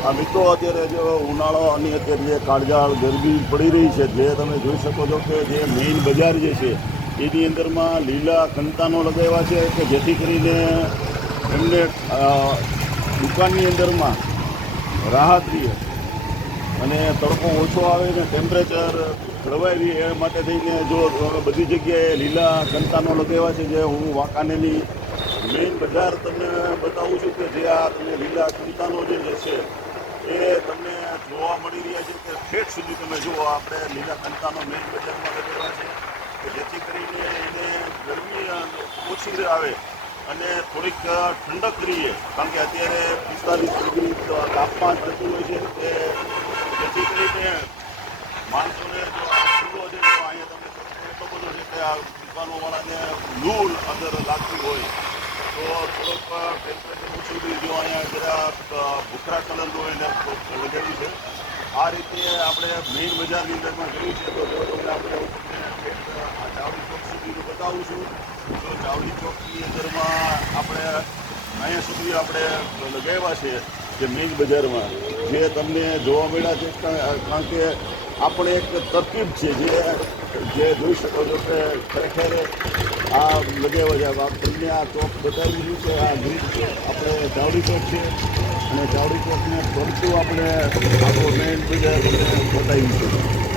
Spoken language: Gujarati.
આ મિત્રો અત્યારે જો ઉનાળો અને અત્યારે જે કાળજાળ ગરમી પડી રહી છે, જે તમે જોઈ શકો છો કે જે મેઇન બજાર જે છે, એની અંદરમાં લીલા કંતાનો લગાવ્યા છે કે જેથી કરીને એમને દુકાનની અંદરમાં રાહત રહે અને તડકો ઓછો આવે ને ટેમ્પરેચર જળવાઈ રહે, એ માટે થઈને જો બધી જગ્યાએ લીલા કંતાનો લગાવ્યા છે, જે હું વાંકાનેની મેઇન બજાર તમને બતાવું છું કે જે આ તમને લીલા કંતાનો જે છે એ તમને જોવા મળી રહ્યા છે કે ઠેઠ સુધી તમે જુઓ, આપણે લીલા કંતાનો મેઇન બજારમાં લગાવ્યા જેથી કરીને એને ગરમી ઓછી આવે અને થોડીક ઠંડક રહીએ. કારણ કે અત્યારે પિસ્તાલીસ તાપમાન થતું હોય છે તે જેથી કરીને માણસોને જો તો અહીંયા તમને એટલો બધો છે આ દુકાનોવાળાને લૂ અંદર લાગતી હોય. તો થોડોક ટેમ્પરેચર ઓછું બી જો અહીંયા જરા અ, ભૂખરા કલરનું એને લગાવ્યું છે. આ રીતે આપણે મેઇન બજારની અંદરમાં કર્યું છે તો જો તમને આપણે ચાવડી ચોક સુધીનું બતાવું છું. તો ચાવડી ચોકની અંદરમાં આપણે અહીંયા સુધી આપણે લગાવ્યા છે જે મેઇન બજારમાં. જે તમને જોવા મળ્યા છે કારણ કે આપણે એક તરકીબ છે જે જે જોઈ શકો છો કે ખરેખર આ લગે વજા આ તમને આ ચોક બતાવી દીધું છે. આ ગ્રીડ છે આપણે ચાવડી ચોક છે. અને ચાવડી ચોકને ફરતું આપણે આપણો મેઇન બજાર બતાવી દીધું